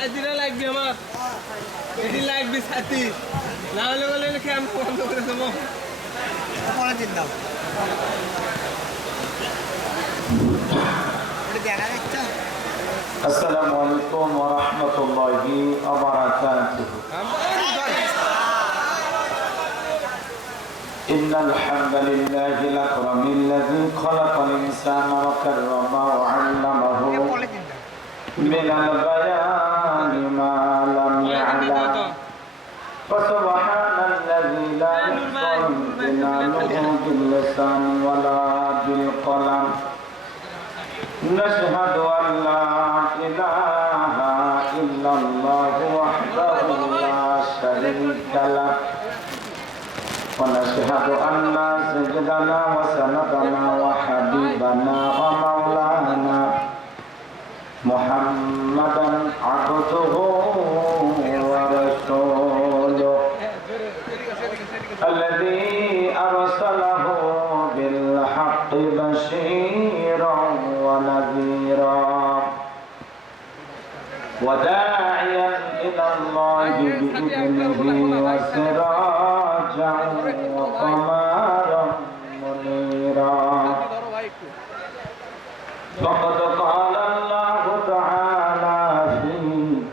ছাতিরা লাগবে আমার এটি লাগবে ছাতি না হলে বলে ক্যাম্প বন্ধ করে দেবো পরে দিন দাও দেখা যাচ্ছে আসসালামু আলাইকুম ওয়া রাহমাতুল্লাহি ওয়া বারাকাতুহু إن الحمد لله الأكرم الذي خلق الإنسان وكرمه وعلمه من البيان ما لم يعلم فسبحان الذي لا يحصى امتنانه باللسان ولا بالقلم نشهد أن لا إله إلا الله وحده لا شريك له ونشهد أن سيدنا وسندنا وحبيبنا ومولانا محمدا عبده ورسوله الذي أرسله بالحق بشيرا ونذيرا وداعيا إلى الله بإذنه وسراجا وقمرا منيرا فقد قال الله تعالى في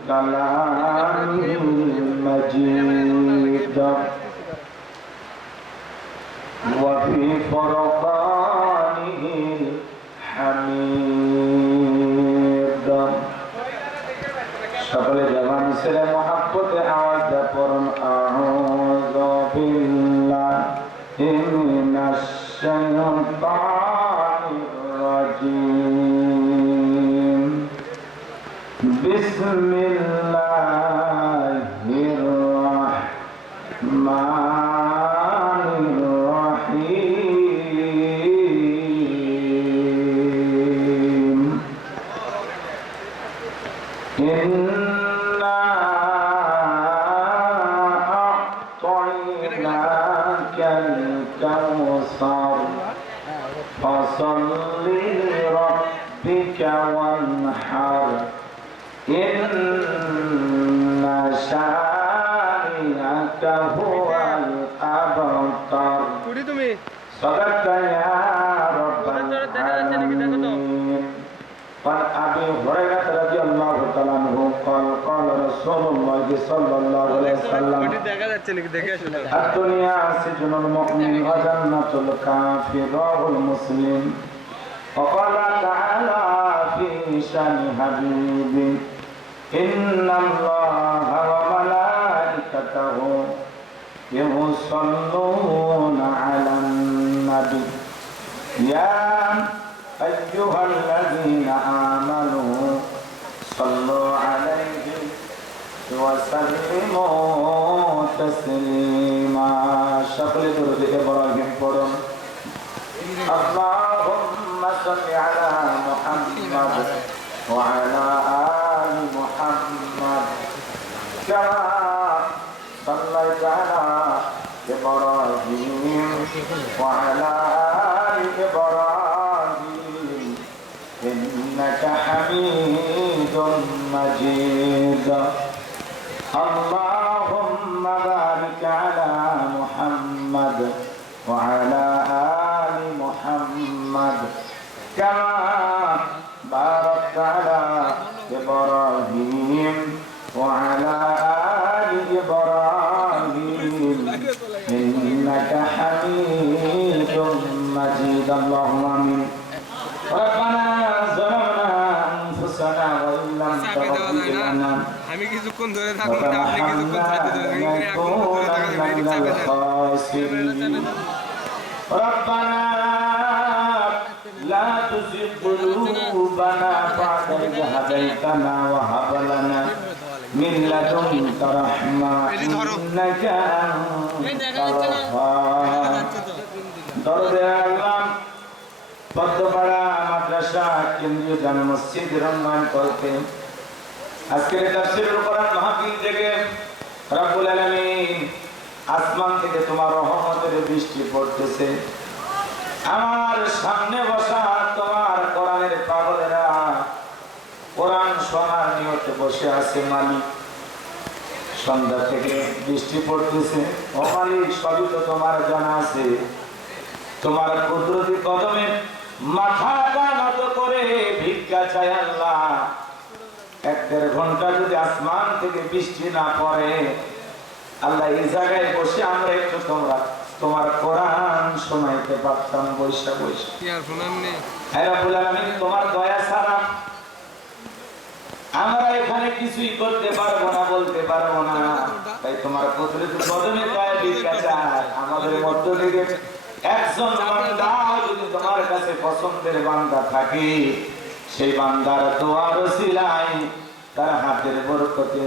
كلامه المجيد وفي فرقانه الحميد সকলে জবান ছেড়ে মহব্বতে আওয়াজ দে পড়ুন আউযু বিল্লাহি মিনাশ শাইতানির রাজীম বিসমিল্লাহির রাহমানির রহিম إنا أعطيناك الكوثر فصل لربك وانحر إن شانئك هو الأبتر صدقت يا رب العالمين قال أبي هريرة رضي الله تعالى عنه قال قال رسول الله صلى الله عليه وسلم الدنيا سجن المؤمن وجنة الكافر رواه المسلم وقال تعالى في شان حبيبي إن الله وملائكته يصلون على النبي يا أيها الذين آمنوا صلوا عليه وسلموا تسليما شكل درود إبراهيم قرن اللهم صل على محمد وعلى آل محمد كما صليت على إبراهيم وعلى آل إبراهيم إنك حميد مجيد اللهم بارك على محمد وعلى آل محمد كما باركت على إبراهيم وعلى آل إبراهيم إنك حميد مجيد اللهم آمين ربنا ظلمنا أنفسنا وإن لم تغفر لنا আমি কিছুক্ষণ ধরে থাকবো না আপনি কিছুক্ষণ ছাতি ধরে لنكونن من الخاسرين ربنا لا تزغ قلوبنا بعد إذ هديتنا وهب لنا من لدنك رحمة إنك أنت الوهاب দরদে আল্লাহ পদ্মপাড়া মাদ্রাসা কেন্দ্রীয় জামে মসজিদ রমজান করতে আজকের তাফসীরুল কোরআন মাহফিল থেকে রব্বুল আলামিন আসমান থেকে তোমার রহমতের বৃষ্টি পড়তেছে আমার সামনে বসা তোমার কোরআনের পাগলেরা কোরআন শোনার নিয়তে বসে আছে আছে মালিক, সন্ধ্যা থেকে বৃষ্টি পড়তেছে, ও মালিক সবই তো তোমার জানা আছে। তোমার কুদরতি কদমে মাথা নত করে ভিক্ষা চাই আল্লাহ। 1-1.5 ঘন্টা যদি আসমান থেকে বৃষ্টি না পড়ে আল্লাহ, এই জায়গায় বসে আমরা একটু তোমার কোরআন শোনাইতে পারতাম বৈশা বৈশা। তোমার দয়া ছাড়া আমরা এখানে কিছুই করতে পারবো না, বলতে পারবো না। তাই তোমার কুদরতি কদমে পায়ে ভিক্ষা চাই। আমাদের মধ্য থেকে একজন বান্দা যদি তোমার কাছে পছন্দের বান্দা থাকে, সেই বান্দার দোয়ার ওসিলায় তার হাতের বরকতে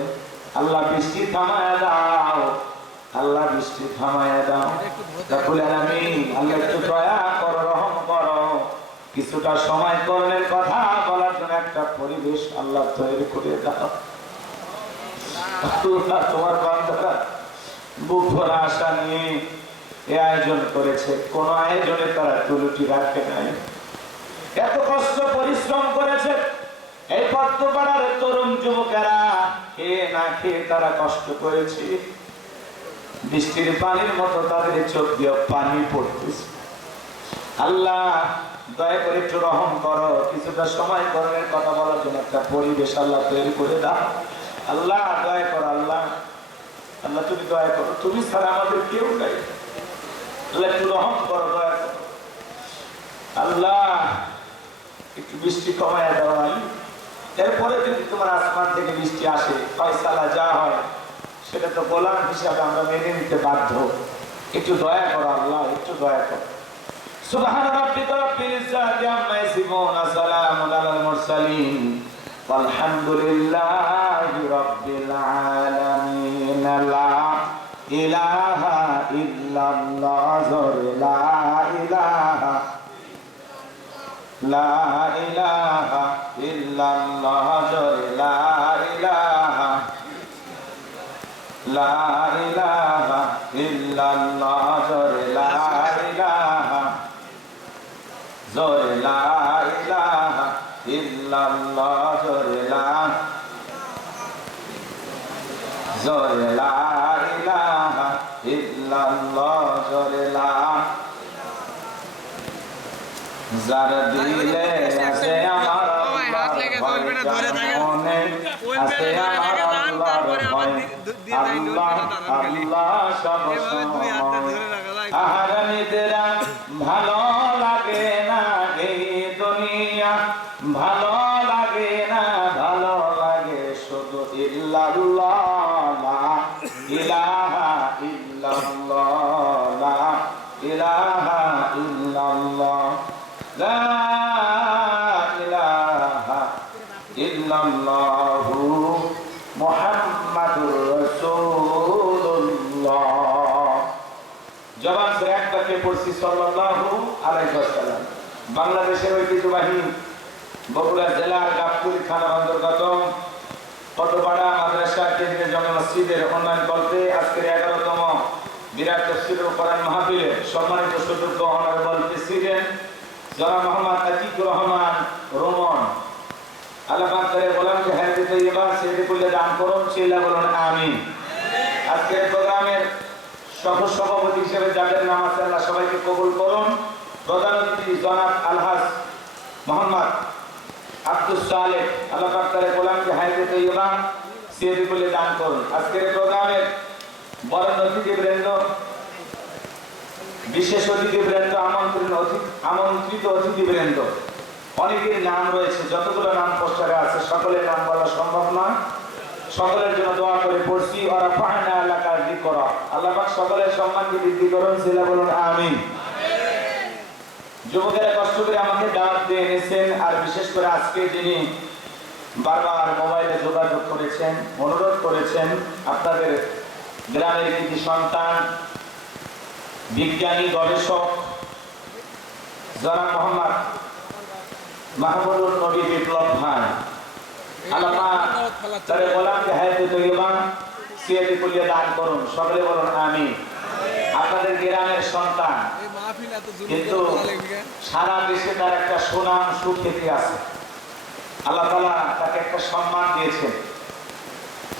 আল্লাহ বৃষ্টি থামায়া দাও, আল্লাহ বৃষ্টি থামায়া দাও। রব্বুল আলামিন আল্লাহ একটু দয়া করো, রহম করো। কিছুটা সময় কর্মের কথা বলার জন্য একটা পরিবেশ আল্লাহ তৈরি করে দাও। তোমার বান্দারা বুক ভরা আশা নিয়ে এই আয়োজন করেছে, কোন আয়োজনে তারা ত্রুটি রাখে নাই। এত কষ্ট পরিশ্রম করেছে এই পদ্মপাড়ার তরুণ যুবকেরা, খেয়ে না খেয়ে তারা কষ্ট করেছে। বৃষ্টির পানির মতো তাদের চোখ দিয়ে পানি পড়তেছে। আল্লাহ দয়া করে একটু রহম করো। কিছুটা সময় কর্মের কথা বলার জন্য একটা পরিবেশ আল্লাহ তৈরি করে দাও। আল্লাহ দয়া করো, আল্লাহ আল্লাহ তুমি দয়া করো, তুমি ছাড়া আমাদের কেউ নাই। আল্লাহ একটু রহম করো, দয়া করো। আল্লাহ একটু বৃষ্টি কমায় দাও। এরপরে যদি তোমার আসমান থেকে বৃষ্টি আসে, ফয়সালা যা হয় সেটা তো গোলাম হিসাবে আমরা মেনে নিতে বাধ্য। একটু দয়া করো আল্লাহ, একটু দয়া করো। সুবহান রাব্বিকা রাব্বিল ইজ্জাতি আম্মা ইয়াসিফুন, সালামুন আলাল মুরসালিন, আলহামদুলিল্লাহি রাব্বিল আলামিন। লা ইলাহা ইল্লাল্লাহ, লা ইলাহা লা ইলাহা ইল্লাল্লাহ, লা ইলাহা লা ইলাহা ইল্লাল্লাহ, লা ইলাহা লা ইলাহা ইল্লাল্লাহ, লা ইলাহা ইল্লাল্লাহ। যার দিলে আছে আমার মনে আছে আমার আল্লাহর ভয়, আল্লাহ আল্লাহ সব সময়। আহারানিদেরা ভালো লাগে না এই দুনিয়া, ভালো লাগে না, ভালো লাগে শুধু ইল্লাল্লাহ, লা ইলাহা ইল্লাল্লাহ, লা ইলাহা ইল্লাল্লাহ, লা ইলাহা ইল্লাল্লাহু মুহাম্মাদুর রাসূলুল্লাহ। জবান ছেড়ে একবারে পড়ছি সাল্লাল্লাহু আলাইহি ওয়াসাল্লাম। বাংলাদেশের ঐতিহ্যবাহী বগুড়া জেলার গাবতলী থানার অন্তর্গত পদ্মপাড়া মাদ্রাসা কেন্দ্রীয় জামে মসজিদের উন্নয়ন কল্পে আজকের 11তম বিরাট তাফসীরুল কোরআন মাহফিলে সম্মানিত সুযোগ্য অনারেবল প্রেসিডেন্ট জনাব মোহাম্মদ আতিকুর রহমান রোমন, আল্লাহ পাক করে বলেন যে হায়াতে তৈয়বা সেটি করলে দান করুন, চিল্লা বলুন আমিন। আজকের প্রোগ্রামের সভাপতি হিসেবে যাদের নাম আছে আল্লাহ সবাইকে কবুল করুন। প্রধান অতিথি জনাব আলহাজ মোহাম্মদ আব্দুস সালেহ, আল্লাহ পাক করে বলেন যে হায়াতে তৈয়বা সেটি করলে দান করুন। আজকের প্রোগ্রামের বরণ অতিথিবৃন্দ, বিশেষ অতিথিবৃন্দ, আমন্ত্রিত অতিথিবৃন্দ, অনেকের নাম রয়েছে, যতগুলো নাম পোস্টারে আছে সকলের নাম বলা সম্ভব নয়। সকলের জন্য দোয়া করে পড়ছি। ওরা ফাহনা এলাকার যিকরা, আল্লাহ পাক সকলের সম্মানকে বৃদ্ধি করুন, সিলা বলুন আমিন। যুবকেরা কষ্ট করে আমাকে দাওয়াত দিয়ে এনেছেন, আর বিশেষ করে আজকে যিনি বারবার মোবাইলে যোগাযোগ করেছেন, অনুরোধ করেছেন, আপনাদের গ্রামের কৃতি সন্তান, বিজ্ঞানী, গবেষক জনাব মোহাম্মদ মাহমুদুর নবী বিপ্লব ভাই, আল্লাহ পাক তারে বলেন যে হায়াতে তৈয়বা সিয়াতি কুলিয়া দান করুন, সকলে বলুন আমিন। আপনাদের গ্রামের সন্তান, কিন্তু সারা দেশে তার একটা সুনাম সুখ্যাতি আছে। আল্লাহ তাআলা তাকে একটা সম্মান দিয়েছেন।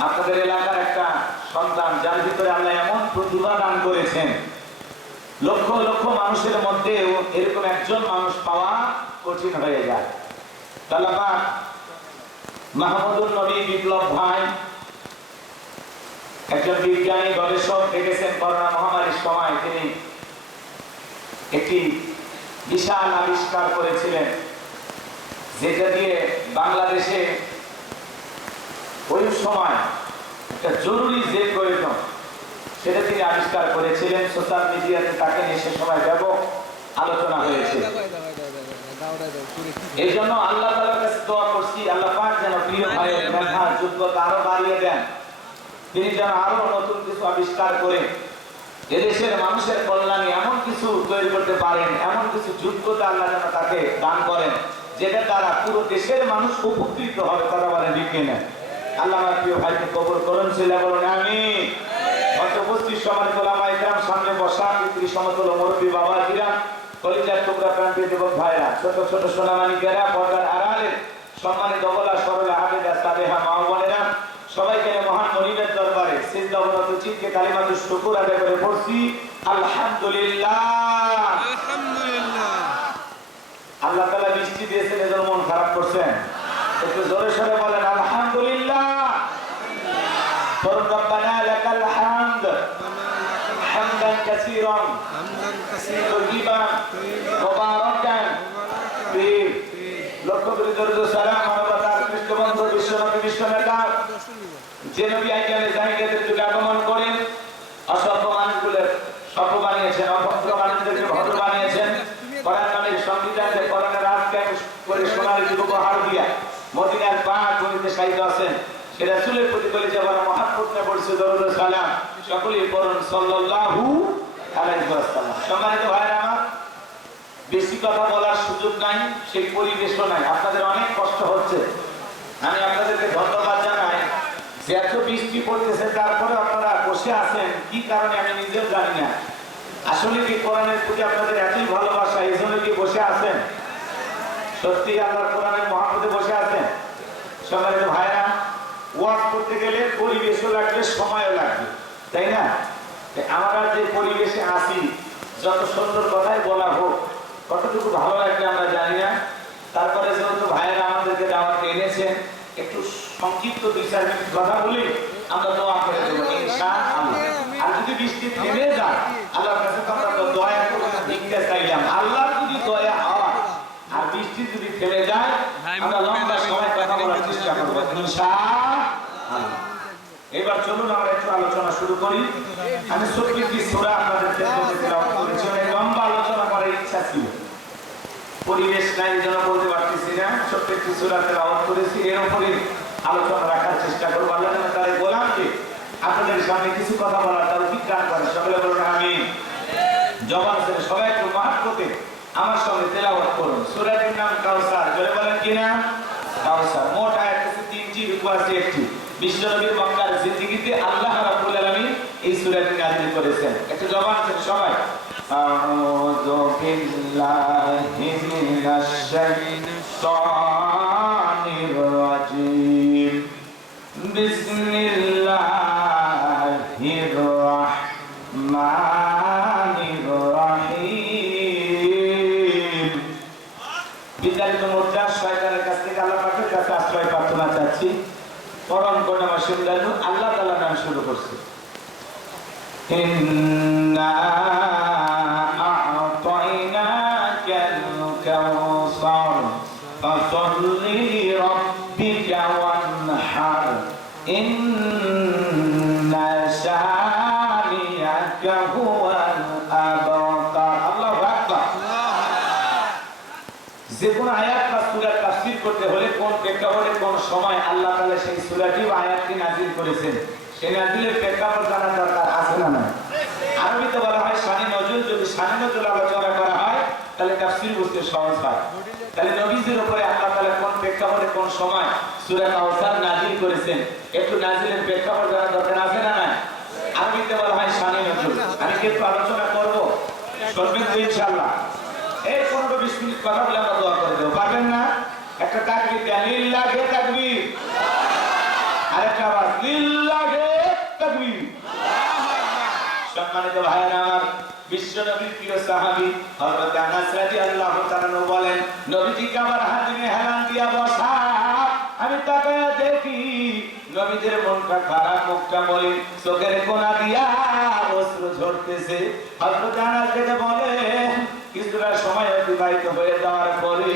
আপনাদের এলাকার একটা সন্তান যার ভিতরে আল্লাহ এমন প্রতিভা দান করেছেন, লক্ষ লক্ষ মানুষের মধ্যেও এরকম একজন মানুষ পাওয়া কঠিন হয়ে যায়। আল্লাহ পাক মাহমুদুল নবী বিপ্লব ভাই একজন বিজ্ঞানী গবেষক দেখেছেন, করোনা মহামারীর সময় তিনি একটি বিশাল আবিষ্কার করেছিলেন, যেটা দিয়ে বাংলাদেশে ওই সময় একটা জরুরি যে প্রয়োজন সেটা তিনি আবিষ্কার করেছিলেন। সোশ্যাল মিডিয়াতে তাকে নিয়ে সে সময় ব্যাপক আলোচনা হয়েছে। এই জন্য আল্লাহ তাআলার কাছে দোয়া করছি, আল্লাহ পাক যেন প্রিয় ভাইয়ের মেধা যোগ্যতা আরো বাড়িয়ে দেন, তিনি যেন আরো নতুন কিছু আবিষ্কার করে এদেশের মানুষের কল্যাণে এমন কিছু তৈরি করতে পারেন, এমন কিছু যোগ্যতা আল্লাহ যেন তাকে দান করেন যেটা দ্বারা পুরো দেশের মানুষ উপকৃত হবে। কথা বলেন ঠিক কিনা? আল্লাহ আমার প্রিয় ভাইকে কবুল করুন, ছিল বলুন আমিন। উপস্থিত সম্মানিত ওলামায়ে কেরাম, সামনে বসা পিতৃ সমতুল মুরব্বী বাবাজিরা, কলিজার টুকরা প্রান্তীয় যুবক ভাইরা, ছোট ছোট সোনামানিকেরা, পর্দার আড়ালের সম্মানিত বলা সরলা হাফেজা সাবেহা মা বোনেরা, সবাইকে মহান মনিবের দরবারে সিজদা অবনত চিত্তে কালিমাতুশ শুকর আদায় করে পড়ছি আলহামদুলিল্লাহ। আলহামদুলিল্লাহ। আল্লাহ তাআলা বৃষ্টি দিয়েছেন, এজন্য মন খারাপ করছেন? একটু জোরে সরে বলেন আলহামদুলিল্লাহ। রব্বানা লাকাল হামদ হামদান কাসীরান তাইয়িবান মুবারাকান ফীহি। লক্ষ কোটি দরুদ ও সালাম মানবতার কৃষ্ণবন্ধু বিশ্বনবী বিশ্বনেতা যে নবী আইয়ামে জাহিলিয়াতের যুগে আগমন করেন, অসভ্য মানুষগুলোর সভ্য বানিয়েছেন, অভদ্র মানুষদেরকে ভদ্র বানিয়েছেন, কোরআন নামের সংবিধানে কোরআনের রাজকে করে সোনার যুগ উপহার দিয়া মদিনার পাক হইতে সাহিত্য আছেন, সে রাসূলের প্রতি কলিজা ভরা মহব্বত নিয়ে পড়ছে দরুদ ও সালাম সকলেই পড়ুন সাল্লাল্লাহু আলাইহি ওয়াসাল্লাম। সম্মানিত ভাইরা আমার, বেশি কথা বলার সুযোগ নাই, সেই পরিবেশও নাই, আপনাদের অনেক কষ্ট হচ্ছে। আমি আপনাদেরকে ধন্যবাদ জানাই যে এত বৃষ্টি পড়তেছে তারপরে আপনারা বসে আছেন, কি কারণে আমি নিজেও জানি না। আসলে কি কোরআনের প্রতি আপনাদের এতই ভালোবাসা, এই জন্য কি বসে আছেন? সত্যি আল্লাহর কোরআনের মহব্বতে বসে আছেন? সম্মানিত ভাইরা, ওয়াজ করতে গেলে পরিবেশও লাগবে, সময়ও লাগবে, তাই না? আমরা যে পরিবেশে আছি, যত সুন্দর কথাই বলা হোক, কতটুকু ভালো লাগবে আমরা জানি না। তারপরে যেহেতু ভাইয়েরা আমাদেরকে দাওয়াতে এনেছেন, একটু সংক্ষিপ্ত 2-4 মিনিট কথা বলি, আমরা দোয়া করে দেবো ইনশাআল্লাহ। আর যদি বৃষ্টি থেমে যায়, আল্লাহর কাছে আমরা দয়া করে ভিক্ষা চাইলাম, আল্লাহ যদি দয়া হয় আর বৃষ্টি যদি থেমে যায়, আমরা লম্বা সময় কথা বলার চেষ্টা করবো ইনশাআল্লাহ। এবার চলুন আমরা একটু আলোচনা শুরু করি। আমি ছোট্ট একটি সূরা আপনাদের সামনে তেলাওয়াত করেছি, অনেক লম্বা আলোচনা করার ইচ্ছা ছিল, পরিবেশ নাই যেন বলতে পারতেছি না। ছোট্ট একটি সূরা তেলাওয়াত করেছি, এর উপরে আলোচনা রাখার চেষ্টা করবো। আল্লাহ যেন তার গোলামকে আপনাদের সামনে কিছু কথা বলার তৌফিক দান করেন। সকলে বলুন আমিন। জবান ছেড়ে সবাই একটু মহব্বতে আমার সঙ্গে তেলাওয়াত করুন। সূরাটির নাম কাউসার, জোরে বলেন কি নাম? কাউসার। মোট আয়াত আছে 3টি, রুকু আছে 1টি। বিশ্বনবীর মক্কার জিন্দেগিতে আল্লাহ রাব্বুল আলামিন এই সূরাটি নাযিল করেছেন। একটু জবান ছেড়ে সবাই আউযু বিল্লাহি মিনাশ শাইতানির রাজীম বিসমিল্লাহির রাহমানির রাহিম। বিদ্যালয় মুদ্রা শয়তানের কাছ থেকে আল্লাহ পাকের কাছে আশ্রয় প্রার্থনা চাচ্ছি। পরম করুণা সিন্ধু আল্লাহ তাআলার নাম শুরু করছি। ইন্না আ'তাইনাকাল কাউসার ফাসাল্লি লিরাব্বিকা ওয়ানহার ইন্না শানিয়াকা হুয়াল আবতার। আল্লাহু আকবার। যে কোন আয়াত বা সূরা তাফসীর করতে হলে কোন প্রেক্ষাপটে কোন সময় আল্লাহ তাআলা সেই সূরাটি বা আয়াতটি নাযিল করেছেন, সেই নাযিলের প্রেক্ষাপট জানা দরকার আছে না নাই? আরবিতে বলা হয় শানি নজুল। যদি শানি নজুল আলোচনা করা হয় তাহলে তাফসীর বুঝতে সহজ হয়। তাহলে নবীজির উপরে আল্লাহ তাআলা কোন প্রেক্ষাপটে কোন সময় সূরা কাউসার নাযিল করেছেন, একটু নাযিলের প্রেক্ষাপট জানা দরকার আছে না নাই? আরবিতে বলা হয় শানি নজুল। আমি কি একটু আলোচনা করব? শুনবেন তো ইনশাআল্লাহ? এই 15-20 মিনিট কথা বলে আমরা দোয়া করে দেবো, পারবেন না? একটা তাকবীর দেন, লিল্লাহি তাকবীর। আরেকটা আওয়াজ, লিল্লাহি সম্মানিত ভাইরা আমার, বিশ্ব নবীর প্রিয় সাহাবী হযরত আনাস রাদিয়াল্লাহু তাআলা বলেন, নবীজিকে আমার হাজিমে হেলান দিয়া বসা, আমি তাকায়া দেখি নবীদের মনটা খারাপ, মুখটা মলিন, চোখের কোনা দিয়া অশ্রু ঝরতেছে। হযরত আনাস থেকে বলে, কিছুটা সময় অতিবাহিত হয়ে যাওয়ার পরে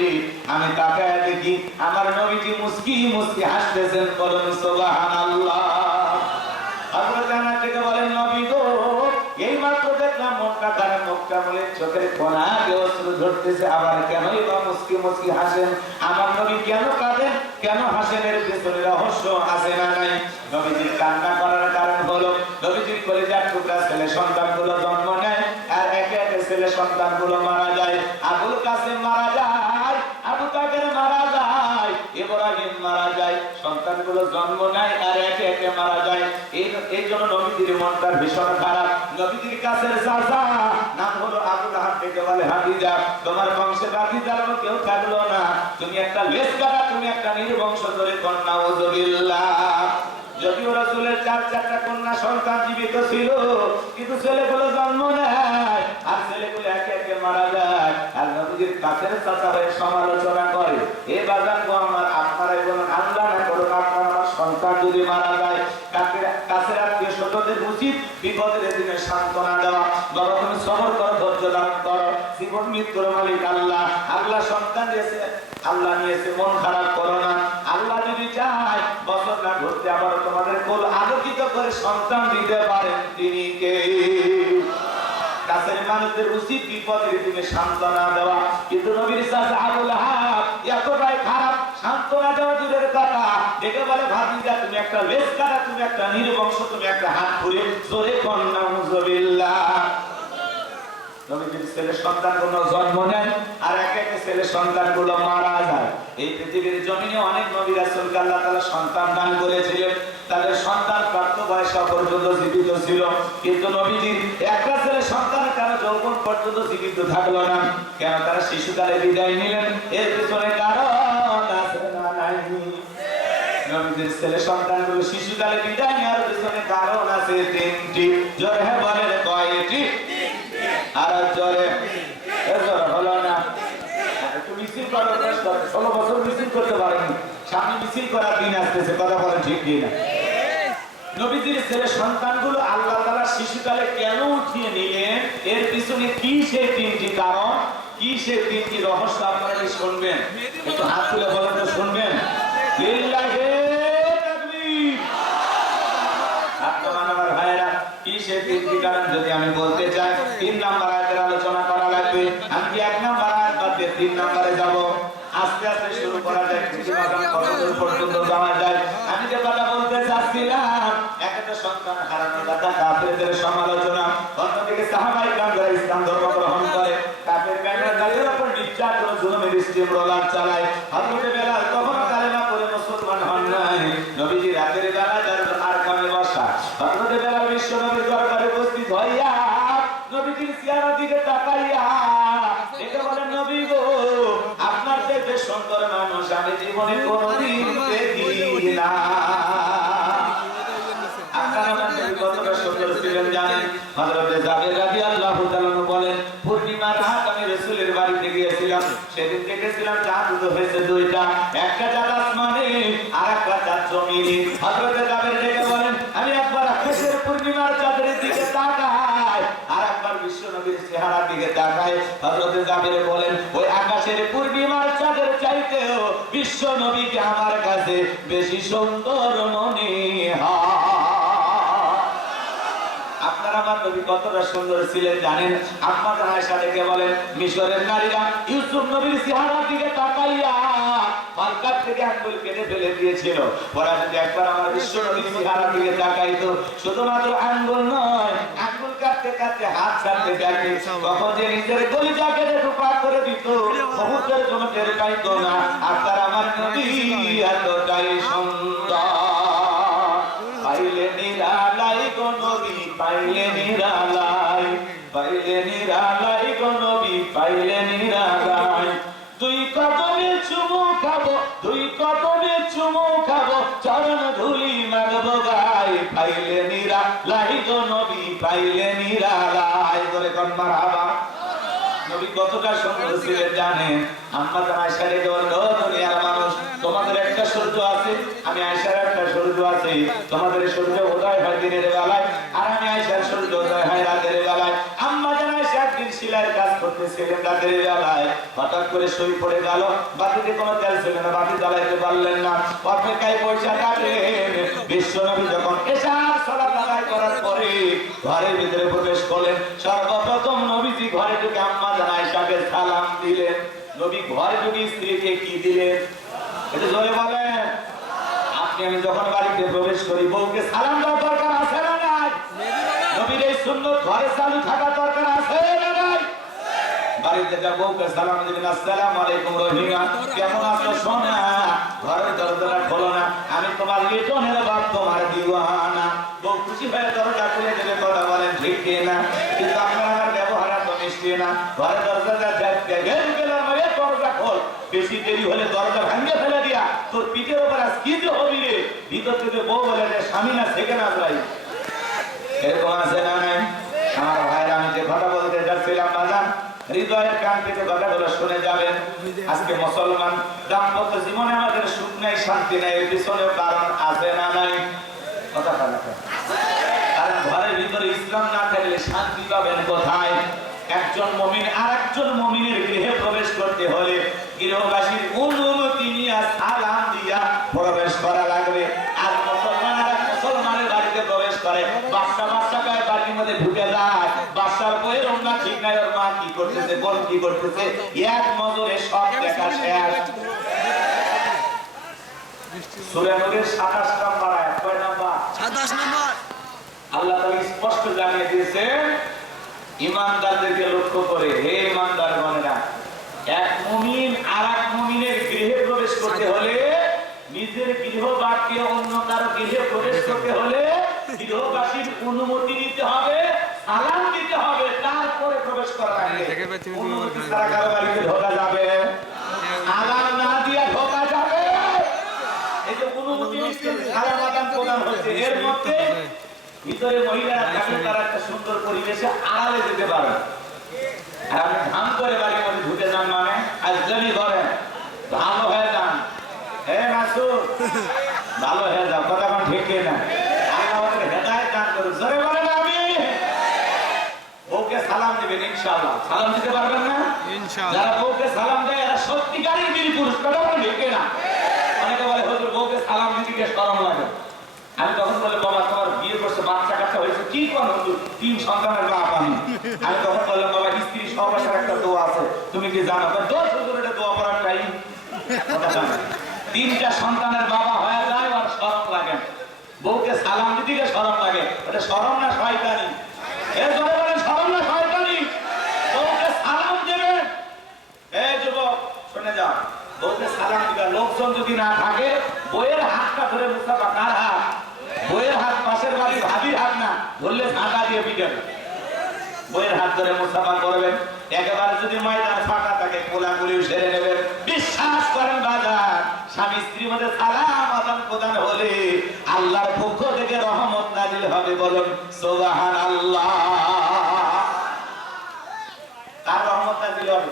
আমি তাকায়া দেখি আমার নবীজি মুস্কি মুস্কি হাসতেছেন। বলুন সুবহানাল্লাহ। হযরত আনাস থেকে বলেন, নবী গো, এই মাত্র দেখলাম মনটা খারাপ, মুখটা মলিন, চোখের কোনা দিয়ে অশ্রু ঝরতেছে, আবার কেনই বা মুস্কি মুস্কি হাসেন? আমার নবী কেন কাঁদেন, কেন হাসেন? এর পেছনে রহস্য আছে না নাই? নবীজির কান্না করার কারণ হলো নবীজির কলিজার টুকরা ছেলে সন্তানগুলো জন্ম নেয়, আর একে একে ছেলে সন্তানগুলো মারা যায়। আবুল কাসেম মারা যায়, আবু তাকের মারা যায়, ইব্রাহিম মারা যায়, সন্তানগুলো জন্ম নেয় আর একে একে মারা যায়। এই জন্য নবীজির মনটা ভীষণ খারাপ। নবীজির কাছের চাচা নাম হলো আবু লাহাব, ডেকে বলে, হাদিজা, তোমার বংশে বাতিজার কেউ থাকলো না, তুমি একটা লেজ কাটা, তুমি একটা নির্বংশ ধরে কন্যা। ওয়াজবিল্লাহ। যদিও রাসূলের 4টা কন্যা সন্তান জীবিত ছিল, কিন্তু ছেলেগুলো জন্ম নেয় আর ছেলেগুলো একে একে মারা যায়। আর নবীজির কাছের চাচা হয়ে সমালোচনা করে, এ বাজান গো আমার, আপনারাই বলেন, আল্লাহ না করুন আপনার আমার সন্তান যদি মারা যায়, কাছের আত্মীয় স্বজনদের উচিত বিপদের দিনে সান্ত্বনা দেওয়া। বাবা তুমি সবর করো, ধৈর্য ধারণ করো, জীবন মৃত্যুর মালিক আল্লাহ। আল্লাহ সন্তান দিয়েছে, আল্লাহ নিয়েছে, মন খারাপ করো না। আল্লাহ যদি চায় বছর না ঘুরতে আবার তোমাদের কোল আলোকিত করে সন্তান দিতে পারেন, তিনি কে? কাছের মানুষদের উচিত বিপদের দিনে সান্ত্বনা দেওয়া। কিন্তু নবীর চাচা আবু লাহাব এতটাই খারাপ, সান্ত্বনা দেওয়া দূরের কথা, ডেকে বলে, ভাতিজা তুমি একটা লেজ কাটা, তুমি একটা নির্বংশ, তুমি একটা হাত ঘুরে জোরে কন্যা। নাউযুবিল্লাহ। নবীজির ছেলে সন্তানগুলো জন্ম নেয় আর একে একে ছেলে সন্তানগুলো মারা যায়। এই পৃথিবীর জমিনে অনেক নবী রাসূলকে আল্লাহ তাআলা সন্তান দান করেছিলেন, তাদের সন্তান প্রাপ্ত বয়স পর্যন্ত জীবিত ছিল। কিন্তু নবীজির একটা ছেলে সন্তান কেন যৌবন পর্যন্ত জীবিত থাকলো না? কেন তারা শিশুকালে বিদায় নিলেন? এর পিছনে কারণ আছে না নাই? নবীজির ছেলে সন্তানগুলো শিশুকালে বিদায় নেওয়ার পিছনে কারণ আছে 3টি। জোরে বলেন কয়টি? আর জোরে হলো না। একটু মিছিল করো, 16 বছর মিছিল করতে পারেনি, সামনে মিছিল করার দিন আসতেছে, কথা বলেন ঠিক কিনা? নবীজির ছেলে সন্তানগুলো আল্লাহ তাআলা শিশুকালে কেন উঠিয়ে নিলেন? এর পিছনে কি সেই 3টি কারণ, কি সেই 3টি রহস্য আপনারা কি শুনবেন? একটু হাত তুলে বলেন তো, শুনবেন? লিল্লাহি তাকবীর। আমার ভাইরা, কি সেই 3টি কারণ যদি আমি বলতে চাই, 3 নাম্বার আয়াতের আলোচনা করা লাগবে। আমি কি 1 নাম্বার আয়াত বাদ দিয়ে 3 নাম্বারে যাব? আস্তে আস্তে শুরু করা যায়, কতদূর পর্যন্ত যাওয়া যায়। আমি যে কথা বলতে চাচ্ছিলাম, একটা সন্তান হারানোর কথা, কাফেরদের সমালোচনা, অন্যদিকে সাহাবায়ে কেরামরা ইসলাম ধর্ম গ্রহণ করে, কাফের বেঈমান তাদের উপর নির্যাতন, জুলুমের স্টিম রোলার চালায়। হযরত বেলাল কখনো কালেমা পড়ে মুসলমান হন নাই। নবীজি রাতের বেলা আর কামে বসা, হযরত বেলাল বিশ্ব নবীর দরবারে উপস্থিত হইয়া নবীজির চেহারার দিকে তাকাইয়া এটা বলেন, নবী গো, আপনার থেকে সুন্দর মানুষ আমি জীবনে কোনোদিন দেখি না। আপনারা আমাদের কতটা সুন্দর ছিলেন জানেন? হযরত জাবের রাদিয়াল্লাহু তাআলা বলেন, পূর্ণিমার রাত আমি রাসূলের বাড়িতে গিয়েছিলাম, সেদিন দেখেছিলাম চাঁদ হয়েছে 2টা, একটা চাঁদ আসমানে আর একটা চাঁদ জমিনে। হযরত জাবের ডেকে বলেন, আমি একবার আকাশের পূর্ণিমার চাঁদের দিকে তাকাই আর একবার বিশ্ব নবীর চেহারার দিকে তাকাই। হযরত জাবের বলেন, ওই আকাশের পূর্ণিমার চাঁদের চাইতেও বিশ্ব নবীকে আমার কাছে বেশি সুন্দর মনে হয়। আপনারা আমার নবী কতটা সুন্দর ছিলেন জানেন? আপনাদের আয়েশা ডেকে বলেন, মিশরের নারীরা ইউসুফ নবীর চেহারার দিকে তাকাইয়া মালকার থেকে আঙ্গুল কেটে ফেলে দিয়েছিল। ওরা যদি একবার আমার বিশ্ব নবীর চেহারার দিকে তাকাইতো, শুধুমাত্র আঙ্গুল নয়, আঙ্গুল কাটতে কাটতে হাত ছাড়তে দেখে কখন যে নিজের কলিজা কেটে টুকরা করে দিত, বহুতের জন্য টের পাইতো না। আপনার আমার নবী এতটাই সুন্দর। পাইলে নিরালাই গো নবী, পাইলে নিরালাই, পাইলে নিরালাই গো নবী, পাইলে নিরালাই। 2 কদমে চুমু খাবো, 2 কদমে চুমু খাবো, চরণ ধুলি মাগবো গায়ে, পাইলে নিরালাই গো নবী, নবী পাইলে নিরালায় বলে কোন মারহাবা। নবী কতটা সুন্দর ছিলেন জানেন? আম্মা জান আয়েশা রে বলল, দুনিয়ার মানুষ, তোমাদের একটা সূর্য আছে, আমি আয়েশার একটা সূর্য আছে। তোমাদের সূর্য উদয় হয় দিনের বেলায়, আর আমি আয়েশার সূর্য উদয় হয় রাতের বেলায়। আম্মা জান আয়েশা একদিন সেলাইয়ের কাজ করতেছিলেন রাতের বেলায়, হঠাৎ করে শুয়ে পড়ে গেল। বাতিতে কোনো তেল ছিল না, বাতি জ্বালাইতে পারলেন না, অপেক্ষায় পয়সা কাটলেন। বিশ্বনবী যখন এশার সালাত আদায় করার পরে ঘরের ভিতরে প্রবেশ করলেন, সর্বপ্রথম নবীজি ঘরে ঢুকে আম্মা জান আয়েশাকে সালাম দিলেন। নবী ঘরে ঢুকে স্ত্রীকে কি দিলেন? এটা জোরে বলেন। আপনি আমি যখন বাড়িতে প্রবেশ করি, বউকে সালাম দেওয়ার দরকার আছে না নাই? নবীর এই সুন্নত ঘরে চালু থাকা দরকার আছে না নাই? বাড়িতে যা বউকে সালাম দিবেন, আসসালামু আলাইকুম রহিমা, কেমন আছো সোনা? ঘরের দরজাটা খোলো না, আমি তোমার লিটনের বাপ, তোমার দিওয়ানা। বউ খুশি হয়ে দরজা খুলে দেবে, কথা বলেন ঠিক না? কিন্তু আপনার আমার ব্যবহার এত মিষ্টি না। ঘরের দরজাটা দরজা খোল, বেশি দেরি হলে দরজা ভাঙিয়ে ফেলে দিয়া তোর পিঠের উপর আজ কি যে হবি রে। ভিতর থেকে বউ বলে যে স্বামী না সেখানে আসলাই। এরকম আছে না নাই? আমার ভাইরা, আমি যে কথা বলতে যাচ্ছিলাম বাজান, হৃদয়ের কান থেকে কথাগুলো শুনে যাবেন। আজকে মুসলমান দাম্পত্য জীবনে আমাদের সুখ নাই, শান্তি নাই, এর পিছনেও কারণ আছে না নাই? কথা বলা, কারণ ঘরের ভিতরে ইসলাম না থাকলে শান্তি পাবেন কোথায়? একজন মুমিন আরেকজন মুমিনের গৃহে প্রবেশ করতে হলে গৃহবাসীর অনুমতি নিয়ে সালাম দিয়া প্রবেশ করা লাগবে। আর মুসলমান আর মুসলমানের বাড়িতে প্রবেশ করে, বাচ্চা গায়ে বাড়ির মধ্যে ঢুকে যায়, বাচ্চার বইয়ের অন্য ঠিক নাই, ওর মা কি করতেছে, বোন কি করতেছে, এক নজরে সব দেখা শেষ। সূরা নূরের 27 নম্বর আয়াত, কয় নাম্বার? 27 নম্বর। আল্লাহ তাআলা স্পষ্ট জানিয়ে দিয়েছেন ঈমানদারদেরকে লক্ষ্য করে, হে ঈমানদারগণেরা, এক মুমিন আরেক মুমিনের গৃহে প্রবেশ করতে হলে, নিজের গৃহ বাদ দিয়ে অন্য কারো গৃহে প্রবেশ করতে হলে গৃহবাসীর অনুমতি নিতে হবে, সালাম দিতে হবে, তারপরে প্রবেশ করা লাগবে। অনুমতি ছাড়া কারো বাড়িতে ঢোকা যাবে? সালাম না দিয়ে ঢোকা যাবে? এই যে অনুমতি নিতে সালাম আদান প্রদান হচ্ছে, এর মধ্যে ভিতরে মহিলারা থাকলে তারা একটা সুন্দর পরিবেশে আড়ালে যেতে পারে। আর আপনি ধাম করে বাড়ির মধ্যে ঢুকে যান মানে আজলামি করেন, ভালো হয়ে যান। হে মাসুদ, ভালো হয়ে যাও, কথা কোন ঠিক না? আল্লাহ আমাদের হেদায়েত দান করুন। জোরে বলেন আমিন। বউকে সালাম দিবেন ইনশাআল্লাহ। সালাম দিতে পারবেন না? ইনশাআল্লাহ। যারা বউকে সালাম দেয় এরা সত্যিকারের বীর পুরুষ, কথা কোন ঠিক না? অনেকে বলে হুজুর বউকে সালাম দিতে গিয়ে শরম লাগে। আমি তখন বলে, বাবা তোমার বিয়ে করছে, বাচ্চা কাচ্চা হয়েছে, কি কোন হুজুর? 3 সন্তানের বাপ আমি। আমি তখন বললাম, বাবা স্ত্রী সহবাসের একটা দোয়া আছে, তুমি কি জানো? দোয়া হুজুর, এটা দোয়া করার টাইম। 3টা সন্তানের বাবা হয়ে যায় আর শরম লাগে, বউকে সালাম দিতে গিয়ে শরম লাগে। এটা শরম না শয়তানি? এর জন্য বলেন শরম না শয়তানি? বউকে সালাম দেবেন। এই যুবক শুনে যাও, বউকে সালাম দিবেন। লোকজন যদি না থাকে, বইয়ের হাতটা ধরে মুসাফা। কার হাত? বইয়ের হাত, পাশের বাড়ি ভাবির হাত না, ধরলে ঝাঁটা দিয়ে পিটাবেন। বইয়ের হাত ধরে মুসাফা করবেন। একেবারে যদি ময়দান ফাঁকা থাকে, কোলাকুলিও সেরে নেবেন। বিশ্বাস করেন বাজার, স্বামী স্ত্রীর মধ্যে সালাম আদান প্রদান হলে আল্লাহর পক্ষ থেকে রহমত নাজিল হবে। বলুন সুবহানাল্লাহ। তার রহমত নাজিল হবে।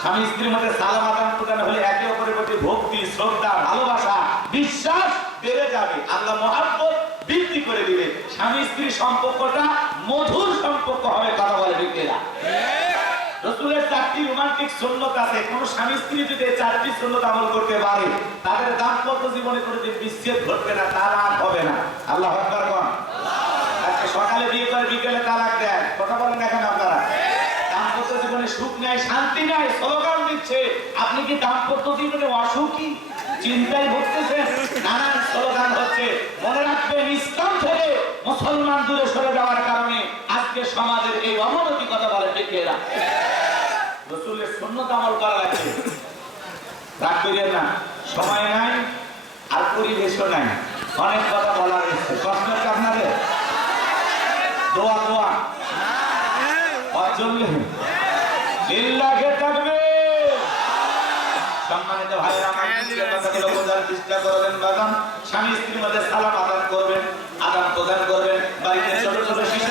স্বামী স্ত্রীর মধ্যে সালাম আদান প্রদান হলে একে অপরের প্রতি ভক্তি, শ্রদ্ধা, ভালোবাসা, বিশ্বাস বেড়ে যাবে। আল্লাহ মহব্বত বৃদ্ধি করে দিবে। স্বামী স্ত্রীর সম্পর্কটা মধুর সম্পর্ক হবে। কথা বলে ঠিক না? রাসূলের 4টি রোমান্টিক সুন্নাত আছে। কোন স্বামী স্ত্রী যদি 4টি সুন্নাত আমল করতে পারে, তাদের দাম্পত্য জীবনে কোনোদিন বিচ্ছেদ ঘটবে না, তালাক হবে না। আল্লাহু আকবার কোন? আজকে সকালে বিয়ে করে বিকেলে তালাক দেন, কথা বলেন এখন আপনারা। দাম্পত্য জীবনে সুখ নাই, শান্তি নাই, স্লোগান দিচ্ছে। আপনি কি দাম্পত্য জীবনে অসুখী, চিন্তায় ভুগতেছেন? নানান স্লোগান হচ্ছে। মনে রাখবেন, ইসলাম থেকে মুসলমান দূরে সরে যাওয়ার কারণে আজকে সমাজের এই অবনতি। কথা বলে ঠিক না? রাসূলের সুন্নাত আমল করা লাগবে। রাগ করিয়েন না, সময় নাই আর পরিবেশও নাই, অনেক কথা বলার রয়েছে। প্রশ্ন হচ্ছে আপনাদের দোয়া দোয়া অচললে লিল্লাহে তাকবীর। সম্মানিত ভাইরা, আমার কথাগুলো বোঝার চেষ্টা করবেন। বাজান, স্বামী স্ত্রীর মধ্যে সালাম আদান করবেন, আদান প্রদান করবেন। বাড়িতে ছোট ছোট শিশু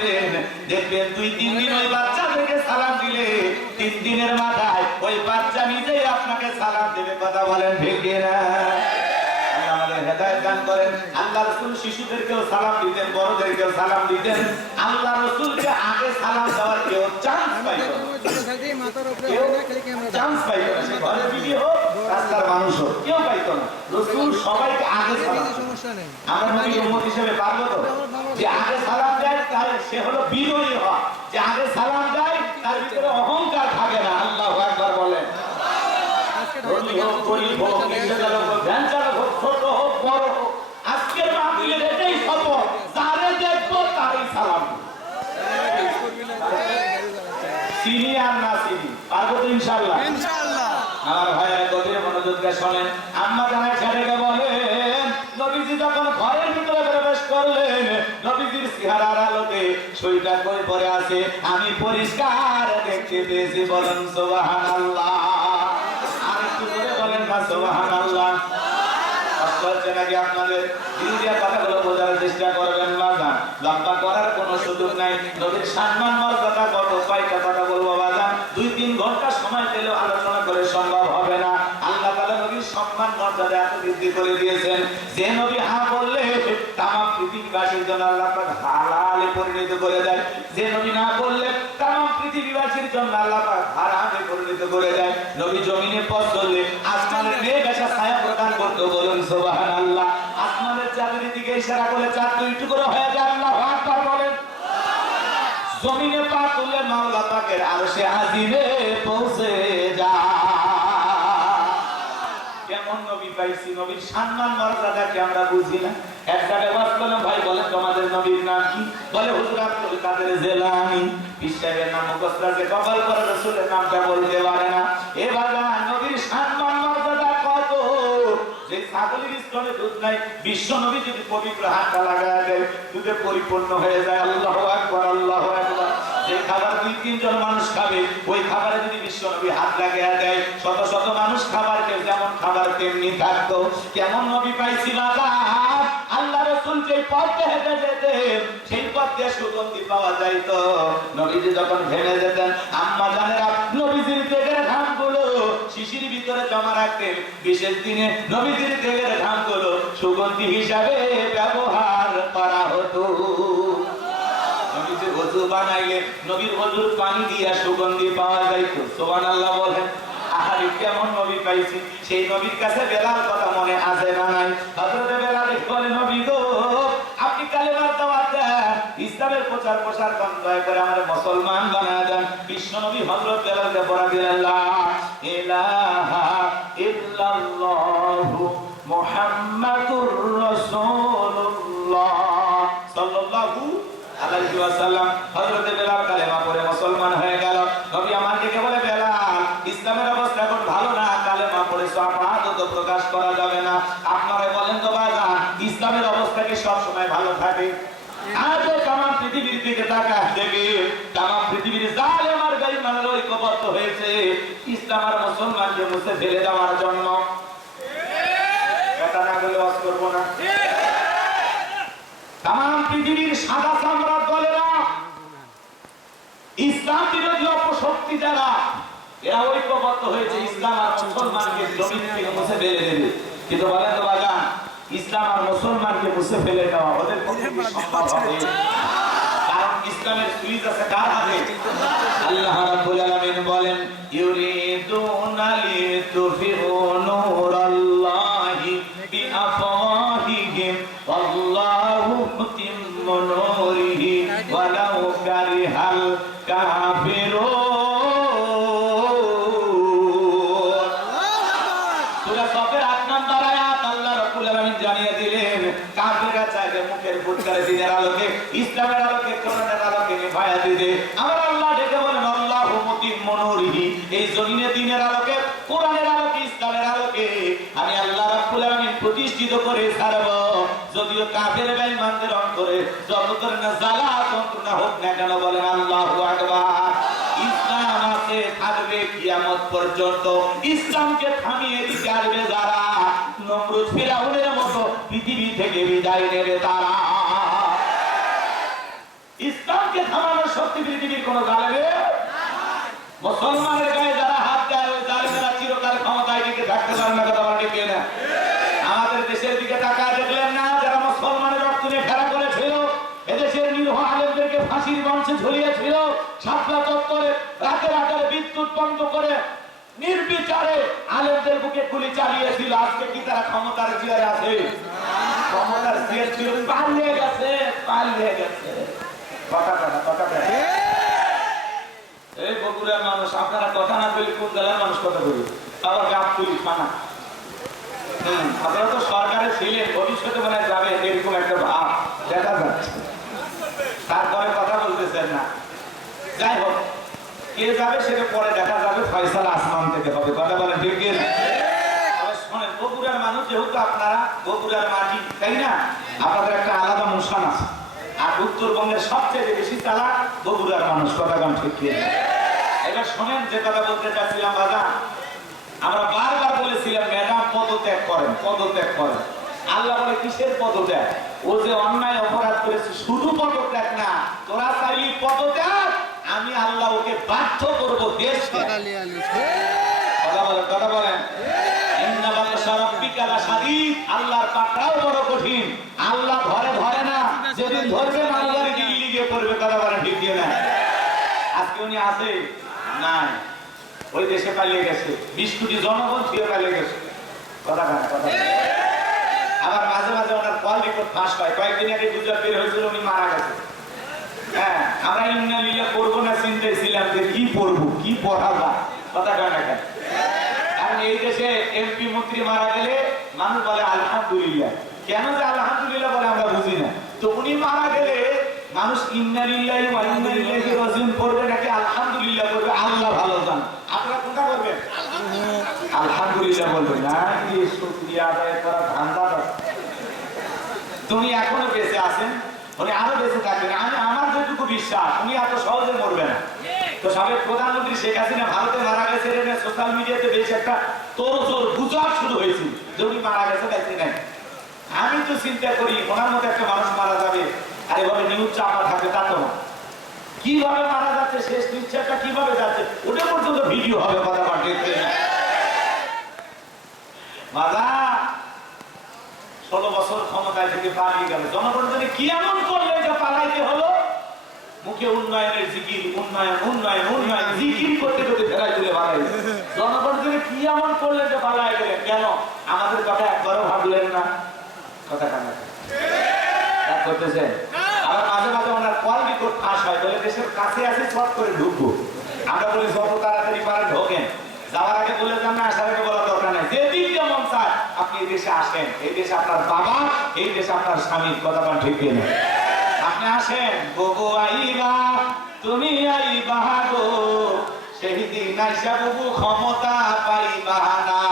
দেবেন, দেখবেন 2-3 দিন ওই বাচ্চাদেরকে সালাম দিলে 3 দিনের মাথায় ওই বাচ্চা নিজেই আপনাকে সালাম দেবে। কথা বলেন ঠিক কিনা? আল্লাহ আমাদের হেদায়েত দান করেন। আল্লাহ রাসূল শিশুদেরকেও সালাম দিতেন, বড়দেরকেও সালাম দিতেন। আল্লাহ রাসূলকে আগে সালাম দেওয়ার কেউ চান্স পাইতো না। চান্স পাইতো না, সে ঘরে বিবি হোক, রাস্তার মানুষ হোক, কেউ পাইতো না। রাসূল সবাইকে আগে সালাম দিতেন। আমরা নবীর উম্মত হিসেবে পারবো তো? যে আগে সালাম দেয় তার সে হলো বিনয়ী হয়, যে আগে সালাম দেয় তার ভিতরে অহংকার থাকে না। আল্লাহু আকবার বলেন। ধনী হোক, গরিব হোক, রিকশা চালক হোক, ভ্যান চালক হোক, ছোট হোক, বড় হোক, আজকের মাহফিলের এটাই শপথ, যারে দেখবো তারই সালাম দেব। চিনি আর না চিনি, পারবো তো ইনশাআল্লাহ? আমার ভাইয়েরা গভীর মনোযোগ দিয়ে শোনেন। আম্মা জানের ছেলেকে বলেন, নবীজি যখন ঘরের ভিতরে প্রবেশ করলেন, নবীজির চেহারার আলোতে শরীরটা করে পড়ে আছে, আমি পরিষ্কার দেখতে পেয়েছি। বলেন সুবহানাল্লাহ। আর একটু জোরে বলেন না সুবহানাল্লাহ। নাকি আপনাদের ইন্ডিয়া কথাগুলো বোঝার চেষ্টা করবেন না, লম্বা করার কোনো সুযোগ নাই। নবীর সম্মান মর্যাদা কত কয়টা কথা বলবো বাজান, 2-3 ঘন্টা সময় পেলেও আলোচনা করে সম্ভব হবে না। আল্লাহ তাআলা নবীর সম্মান মর্যাদা এত বৃদ্ধি করে দিয়েছেন, যে নবী হ্যাঁ বললে তামাম পৃথিবীবাসীর জন্য আল্লাহ পাক হালালে পরিণত করে দেয়, যে নবী না বললে তামাম পৃথিবীবাসীর জন্য আল্লাহ পাক হারামে পরিণত করে দেয়। নবী জমিনে পথ চললে আসমানের মেঘ এসে ছায়া প্রদান করতে। বলুন সুবহানাল্লাহ। আসমানের চাঁদের দিকে ইশারা করলে চাঁদ 2 টুকরো হয়ে যায়। আল্লাহু আকবার বলেন। জমিনে পা তুললে মাওলা পাকের আরশে আজিমে পৌঁছে যায়। কেমন নবী পাইছি, নবীর সম্মান মর্যাদা কি আমরা বুঝি না? এক জায়গায় ওয়াজ করলাম, ভাই বলেন তোমাদের নবীর নাম কি? বলে হুজুর আব্দুল কাদের জিলানী। পিসাবের নাম মুখস্থ আছে, কপাল করে রাসূলের নামটা বলতে পারে না। এবার নবীর সম্মান মর্যাদা কত, যে ছাগলের স্তনে দুধ নাই, বিশ্ব নবী যদি পবিত্র হাতটা লাগায় দেয়, দুধে পরিপূর্ণ হয়ে যায়। আল্লাহু আকবার, আল্লাহু আকবার। যে খাবার 2-3 জন মানুষ খাবে, ওই খাবারে যদি বিশ্ব নবী হাত লাগিয়ে দেয়, শত শত মানুষ খাবার কেউ যেমন খাবার তেমনি থাকতো। কেমন নবী পাইছি বাবা। আল্লাহ রাসূল যে পথে হেঁটে যেতেন, সেই পথ দিয়ে সুগন্ধি পাওয়া যাইতো। নবীজি যখন ভেঙে যেতেন, আম্মা জানেরা নবীজির তেলের ঘামগুলো শিশির ভিতরে জমা রাখতেন। বিশেষ দিনে নবীজির তেলের ঘামগুলো সুগন্ধি হিসাবে ব্যবহার করা হতো। নবীজির ওযু বানাইলে নবীর ওযুর পানি দিয়ে সুগন্ধি পাওয়া যাইতো। সুবহানাল্লাহ বলেন। আহারে কেমন নবী পাইছি। সেই নবীর কাছে বেলাল কথা মনে আছে না নাই? হযরত বেলাল বলে, নবী গো, আপনি কালেমার দাওয়াত দেন, ইসলামের প্রচার প্রসার করেন, দয়া করে আমাদের মুসলমান বানায় দেন। বিশ্ব নবী হযরত বেলালকে পড়া দিলেন, লা ইলাহা ইল্লাল্লাহু মুহাম্মাদুর রাসূলুল্লাহ সাল্লাল্লাহু আলাইহি ওয়াসাল্লাম। হযরত বেলাল কালেমা পড়ে মুসলমান হয়ে গেল। নবী আমাদেরকে বলে, বেলাল, ইসলামের অবস্থা এখন ভালো না, কালেমা পড়ে শাহাদাত প্রকাশ করা যাবে না। আপনারা বলেন তো বাজান, ইসলামের অবস্থা কি সব সময় ভালো থাকে? আজ তামাম পৃথিবীর দিকে তাকায় দেখে, তামাম পৃথিবীর জালেম আর বেঈমানরা ঐক্যবদ্ধ হয়েছে ইসলাম আর মুসলমানকে মুছে ফেলে দেওয়ার জন্য। কথা না বলে ওয়াজ করব না। তামাম পৃথিবীর সাদা চামড়ার দলেরা, ইসলাম বিরোধী অপশক্তি যারা, এরা ঐক্যবদ্ধ হয়েছে ইসলাম আর মুসলমানকে জমিন থেকে মুছে ফেলে দেবে। কিন্তু বলেন তো বাজান, ইসলাম আর মুসলমানকে মুছে ফেলে দেওয়া ওদের পক্ষে সম্ভব হবে? কারণ ইসলামের সুইচ আছে কার হাতে? আল্লাহ রাব্বুল আলামিন বলেন, ইউরিদুনা লিতুফিউ নূরাল্লাহি বিআফওয়াহিহিম ওয়াল্লাহু মুতিম্মু নূরিহি ওয়ালাউ কারিহাল কাফিরুন। সূরা সফের 8 নম্বর আয়াত আল্লাহ রাব্বুল আলামিন জানিয়ে দিলেন, কাফিররা চাইলে মুখের ফুটকারে দিনের আলোকে, ইসলামের আলোকে, কোরআনের আলোকে নিভায়া দিতে। আমার আল্লাহ ডেকে বলেন, আল্লাহু মুতিম্মু নূরিহি, এই জমিনে দিনের আলোকে, কোরআনের আলোকে, ইসলামের আলোকে আমি আল্লাহ রাব্বুল আলামিন প্রতিষ্ঠিত করে ছাড়ব। যদিও কাফের বেঈমানদের অন্তরে যত ধরনের জ্বালা যন্ত্রণা হোক না কেন, বলেন আল্লাহু আকবার। ইসলাম আছে, থাকবে কিয়ামত পর্যন্ত। ইসলামকে থামিয়ে দিতে পারবে যারা, নমরুদ ফিরাউনের মতো পৃথিবী থেকে বিদায় নেবে তারা। ইসলাম কোনো জালেমে মুসলমানের গায়ে যারা হাত দেয় ওই জালেমেরা চিরকাল ক্ষমতায় টিকে থাকতে পারে না, কথা বলা ঠিক না? আমাদের দেশের দিকে তাকায় দেখলেন না যারা মুসলমানের রক্ত নিয়ে খেলা করেছিল, এদেশের নিরীহ আলেমদেরকে ফাঁসির মঞ্চে ঝুলিয়েছিল, শাপলা চত্বরে রাতের আকারে বিদ্যুৎ বন্ধ করে নির্বিচারে আলেমদের বুকে গুলি চালিয়েছিল। আজকে কি তারা ক্ষমতার চেয়ারে আছে? ক্ষমতার চেয়ার ছিল, পালিয়ে গেছে, পালিয়ে গেছে। কথা কথা কথা কথা। এই বগুড়ার মানুষ আপনারা কথা না বলি কোন জেলার মানুষ কথা বলি? আবার গাছ তুলি পানা। আপনারা তো সরকারে ছিলেন, ভবিষ্যতে মনে হয় যাবে এরকম একটা ভাব দেখা যাচ্ছে। তারপরে কথা বলতেছেন না। যাই হোক, কে যাবে সেটা পরে দেখা যাবে, ফয়সালা আসমান থেকে হবে। কথা বলেন ঠিক কি না? শোনেন, বগুড়ার মানুষ যেহেতু আপনারা বগুড়ার মাটি, তাই না? আপনাদের একটা আলাদা মুশান আছে। আর উত্তরবঙ্গের সবচেয়ে বেশি চালাক বগুড়ার মানুষ। কথা বলেন ঠিক কি না? এবার শোনেন যে কথা বলতে চাচ্ছিলাম বাবা, আমরা বারবার বলেছিলাম ম্যাডাম পদত্যাগ করেন, পদত্যাগ করেন। আল্লাহ বলে কিসের পদত্যাগ? ও যে অন্যায় অপরাধ করেছে শুধু পদত্যাগ না, তোরা চাইলি পদত্যাগ, আমি আল্লাহ ওকে বাধ্য করবো দেশকে। কথা বলেন, কথা বলেন। আল্লাহর পাকড়াও বড় কঠিন, আল্লাহ ধরে ধরে না, যেদিন ধরবে আল্লাহর দিল্লি গিয়ে পড়বে। কথা বলেন ঠিক না? আজকে উনি আছে নাই, ওই দেশে পালিয়ে গেছে, 20 কোটি জনগণ ফিরে পালিয়ে গেছে। কথা কথা কথা। আবার মাঝে মাঝে ওনার কল রিপোর্ট ফাঁস হয়। কয়েকদিন আগে গুজব বের হয়েছিল উনি মারা গেছে। হ্যাঁ, আমরা ইন্না লিল্লাহ করবো না চিন্তায় ছিলাম যে কি পড়বো, কি পড়া যায়। কথা কয় না কেন? কারণ এই দেশে এমপি মন্ত্রী মারা গেলে মানুষ বলে আলহামদুলিল্লাহ। কেন যে আলহামদুলিল্লাহ বলে আমরা বুঝি না। তো উনি মারা গেলে মানুষ ইন্না লিল্লাহি ওয়া ইন্না ইলাইহি রাজিউন করবে নাকি আলহামদুলিল্লাহ করবে? আল্লাহ ভালো জানেন। আপনারা কোনটা করবেন? আলহামদুলিল্লাহ বলবেন না, কি শুকরিয়া আদায় করা ধান্দা আছে। তুমি এখনো বেঁচে আছেন, উনি আরো বেঁচে থাকবেন। আমার যেটুকু বিশ্বাস উনি এত সহজে মরবে না। তো সাবেক প্রধানমন্ত্রী শেখ হাসিনা ভারতে মারা গেছে, সোশ্যাল মিডিয়াতে বেশ একটা তোড়জোড় গুজব শুরু হয়েছিল যে উনি মারা গেছে, দেখছি নাই। আমি তো চিন্তা করি ওনার মতো একটা মানুষ মারা যাবে আর এভাবে নিউজ চাপা থাকবে, তা তো না। কিভাবে মারা যাচ্ছে, শেষ নিঃশ্বাসটা কিভাবে যাচ্ছে, ওটা পর্যন্ত ভিডিও হবে। কথা বলতে বাবা 16 বছর ক্ষমতায় থেকে পালিয়ে গেল। জনগণ জানে কি এমন করলে যে পালাইতে হলো? মুখে উন্নয়নের জিকির, উন্নয়ন উন্নয়ন উন্নয়ন জিকির করতে করতে ফেরাই তুলে পালাই। জনগণ জানে কি এমন করলে যে পালাই গেলেন? কেন আমাদের কথা একবারও ভাবলেন না? কথা কান্না করতেছেন। আবার মাঝে মাঝে ওনার কল রিপোর্ট ফাঁস হয়, বলে দেশের কাছে আছে ছট করে ঢুকবো। আমরা বলি যত তাড়াতাড়ি পারে ঢোকেন, যাওয়ার আগে বলে যান না, আসার আগে বলার দরকার নাই। যেদিন যেমন চায় আপনি এই দেশে আসেন, এই দেশে আপনার বাবা, এই দেশে আপনার স্বামীর। কথা বলেন ঠিক না? আপনি আসেন, গো আইবা তুমি আইবা গো, সেই দিন আইসা বুবু ক্ষমতা পাইবা না।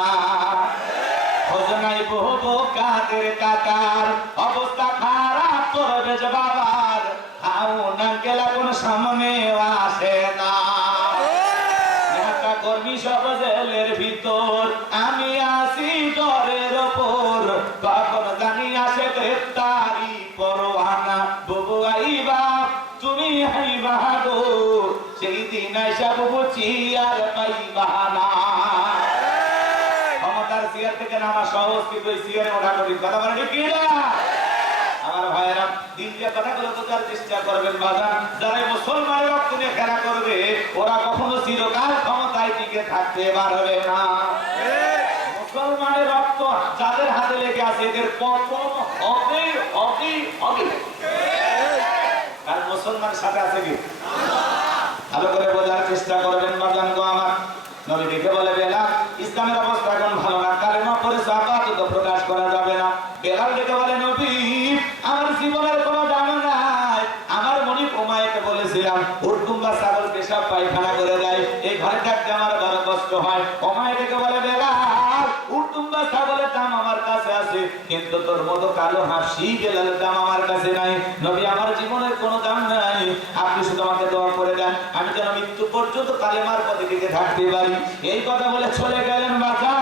খোঁজনাই বহু কাদের কাকার অবস্থা খারাপ করবে যে বাবার, হাউ না গেলা কোন সামনে আসে না। কর্মী সব জেলের ভিতর, আমি আসি ডরের ওপর, তখন জানি আসে গ্রেফতারি পরোয়ানা। বুবু আইবা তুমি আইবা গো, সেই দিন আইসা বুবু চেয়ার পাইবা না। ক্ষমতার চেয়ার থেকে নামা সহজ, কিন্তু ওই চেয়ারে ওঠা কঠিন। কথা বলে ঠিক না? আমার ভাইয়েরা দিন দিয়ে কথাগুলো বোঝার চেষ্টা করবেন বাজার। যারা মুসলমানের রক্ত নিয়ে খেলা করবে ওরা কখনো চিরকাল ক্ষমতায় টিকে থাকতে পারবে না। মুসলমানের রক্ত যাদের হাতে লেগে আছে এদের পতন হবে হবে হবে। আর মুসলমানের সাথে আছে কি? ভালো করে বোঝার চেষ্টা করবেন বাজান গো আমার। নবী দেখে বলে বেলাল ইসলামের অবস্থা এখন ভালো না, কালেমা পড়ে আপাতত প্রকাশ করা যাবে না। বেলাল দেখে বলে নবী আমার জীবনের কোনো দাম নাই। আমার মনি উমাইয়াকে বলেছিলাম উর্দুম্বা ছাগল পেশাব পায়খানা করে দেয়, এই ঘরে থাকতে আমার বড় কষ্ট হয়। উমাইয়া দেখে বলে বেলাল উর্দুম্বা ছাগলের দাম আমার কাছে আছে, কিন্তু তোর মতো কালো হাসি বেলালের দাম আমার কাছে নাই। নবী আমার জীবনের কোনো দাম নাই, আপনি শুধু আমাকে দোয়া করে দেন, আমি যেন মৃত্যু পর্যন্ত কালেমার পথে টিকে থাকতে পারি। এই কথা বলে চলে গেলেন বাবা।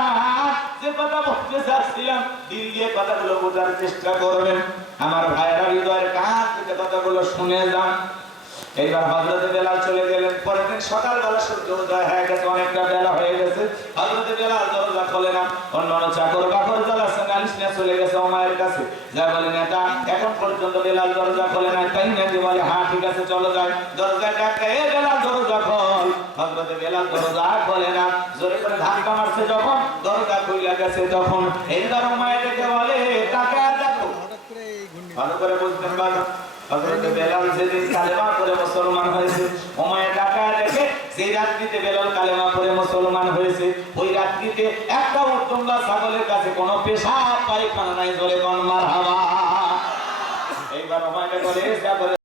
যে কথা বলতে চাচ্ছিলাম দিল দিয়ে কথাগুলো বোঝার চেষ্টা করবেন আমার ভাইয়েরা, হৃদয়ের কাছ থেকে কথাগুলো শুনে যান। এইবার হযরত বেলাল চলে গেলেন। পরের দিন সকালবেলা সূর্য উদয় হয়ে গেছে, অনেকটা বেলা হয়ে গেছে। হযরত বেলাল দরজা খোলে না। অন্যান্য চাকর বাকর যারা আছে নালিশ নিয়ে চলে গেছে উমাইয়ের কাছে, যা বলেন এটা এখন পর্যন্ত বেলাল দরজা খোলে না, তাই নাকি? বলে হ্যাঁ ঠিক আছে চলো যাই। দরজা ডাকে, এ বেলাল দরজা খোল। হযরত বেলাল দরজা খোলে না, জোরে করে ধাক্কা মারছে যখন দরজা খুলে গেছে, তখন এইবার উমাইয়া ডেকে বলে টাকা দেখো। ভালো করে বুঝতেন বাবা, হযরত বেলাল যেদিন কালেমা পড়ে মুসলমান হয়েছে, উমাইয়া টাকা দেখে যে রাত্রিতে বেলাল কালেমা পড়ে মুসলমান হয়েছে, ওই রাত্রিতে একটা উত্তম ছাগলের কাছে কোনো পেশাব পায়খানা নাই, জোরে কোন মারহাবা। এইবার উমাইয়া বলে